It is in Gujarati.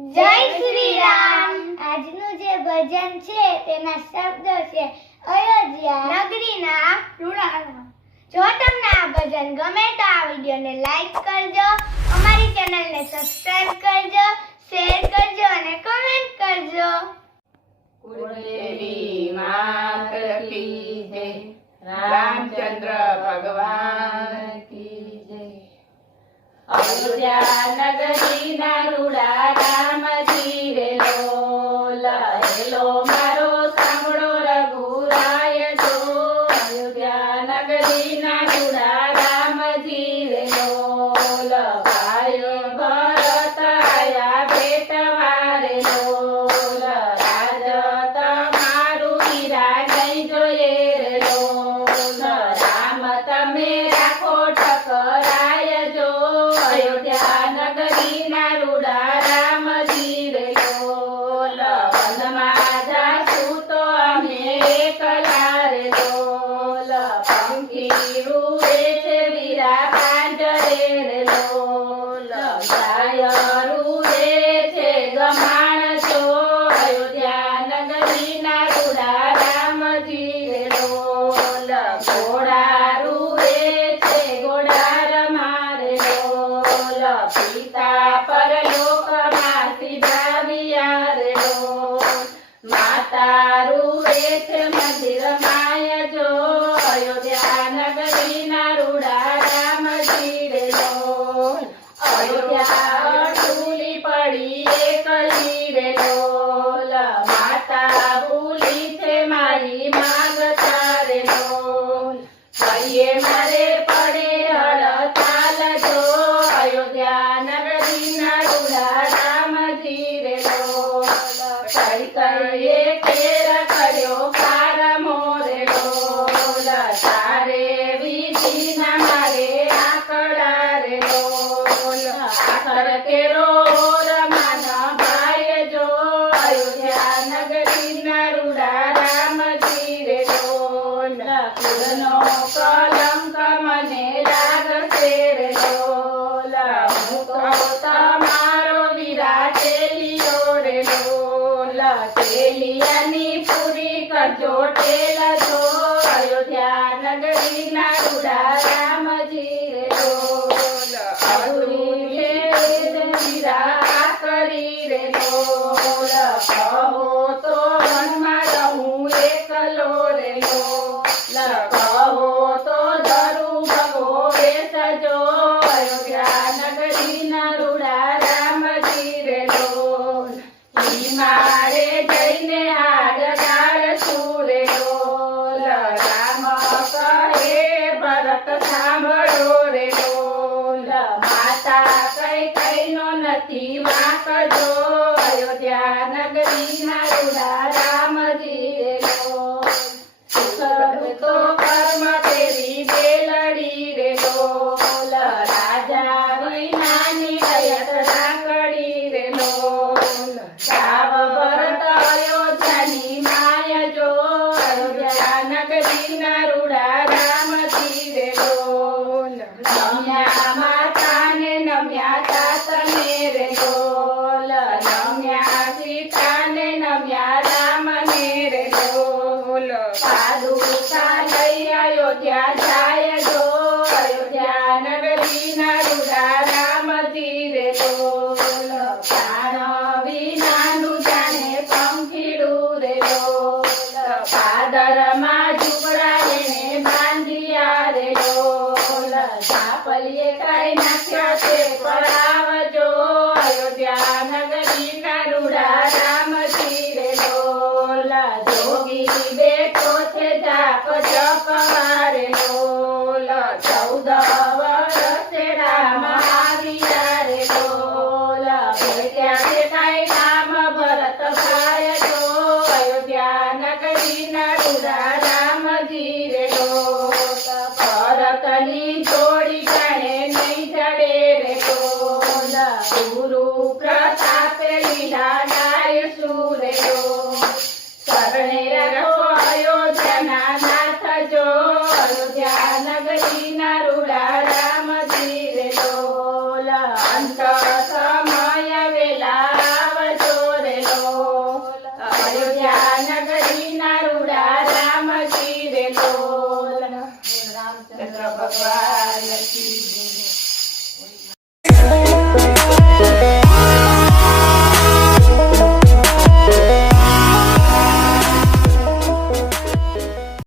જય શ્રી રામ। આજનું જે ભજન છે તેના શબ્દો છે અયોધ્યા નગરીના રૂડાણા। જો તમને આ ભજન ગમે તો આ વિડિયોને લાઈક કરજો, અમારી ચેનલને સબસ્ક્રાઇબ કરજો, શેર કરજો અને કમેન્ટ કરજો। કુળદેવી માત કી જય, રામચંદ્ર ભગવાન કી જય। અયોધ્યા નગરીના રૂડા રામજી રે લોલ, હેલો મારો સાંભળો રઘુરાય જો। અયોધ્યા નગરીના રૂડા રામજી રે લોલ, ભાઈ ભરત આયા ભેટવા રે લોલ, રાજ તમારું હીરા નહીં જોઈએ રે લોલ, રામ તમે રાખો ઠકરાય જો। અયોધ્યા નગરીના રૂડા રામજી રે લોલ, વનમાં જાશું તો અમે એકલા રે લોલ, પંખી રૂડે છે વીરા પાંજરે રે લોલ, ગાય રૂડે છે ગમાણ જો। અયોધ્યા નગરીના રૂડા રામજી રે લોલ, ઘોડા રૂડે છે ઘોડા રમારે લોલ, પિતા પરલોકમાં સીધાવ્યા રે લોલ, માતા રૂડે છે મંદિર માય જો। અયોધ્યા નગરીના રૂડા રામજી રે લોલ, અયોધ્યા અટૂલી પડી એકલી રે લોલ, માતા ભૂલી છે મારી માગતા રે લોલ, કહીએ મારે પડે હડતાલ જો। અયોધ્યા નગરીના રૂડા રામજી રે લોલ, કઈ કઈએ કેર કર્યો કારમો રે લોલ, તારે વિધિના મારે આકડા રે લોલ, આકર કેરો રમાન ભાઈ જો। અયોધ્યા નગરીના રૂડા રામજી રે લોલ, કુળનો કલંક મને લાગશે રે લોલ, હું તો તમારો વિરાટેલિયો રે લોલ, તેલિયાની પૂરી કરજો ટેલ જો। અયોધ્યા નગરીના રૂડા રામજી રે લોલ, અધૂરી વીરા કરી રે લોલ, કહો તો મનમાં રહું એકલો રે લોલ, કહો તો ધરું ભગો બેસજો। અયોધ્યા નગરીના રૂડા રામજી રે લોલ, ઈ મારે જઈને હાડ ગાળશું રે લોલ, રામ કહે ભરત સાંભળો રે લોલ, માતા કઈ કઈનો નથી વાંક જો। અયોધ્યા નગરીના રૂડા રામજી રે લોલ, સુખ તો કર્મ તેરી બેલડી રે લોલ, રાજા વિનાની રયત ઢાંકડી રે લોલ, સાવ ભરત અયોધ્યાની માય જો। અયોધ્યા નગરીના રૂડા રામજી રે લોલ, નમ્યા માતાને નમ્યા તાતને રે લોલ, નમ્યા સીતાને નમ્યા રામને રે લોલ, પાદુકા લઈ અયોધ્યા જાય જો। અયોધ્યા નગરીના રૂડા રામજી રે લોલ, પ્રાણ વિનાનું જાણે પંખીડું રે લોલ, પાદરમાં ઝૂંપડા એને બાંધ્યા રે લોલ, ઝાપલીએ કાઈ નાખ્યા તે પડાવજો। અયોધ્યા નગરીના રૂડા રામજી રે લોલ, જોગી બેઠો છે જાપ જપવા રે લોલ, 14 વર્ષે રામ આવ્યા રે લોલ, ભેટ્યા છે કાંઈ રામ ભરત ભાઈ જો। અયોધ્યા નગરીના રૂડા રામજી રે લોલ, ભરતની જોડી જાણે નહીં જડે રે લોલ, ગુરુ પ્રતાપે લીલા ગાયશું રે લોલ, શરણે રહો અયોધ્યાના નાથ જો। અયોધ્યા નગરીના રૂડા રામજી રે લોલ, અંત સમય વેલા ભગવાન કી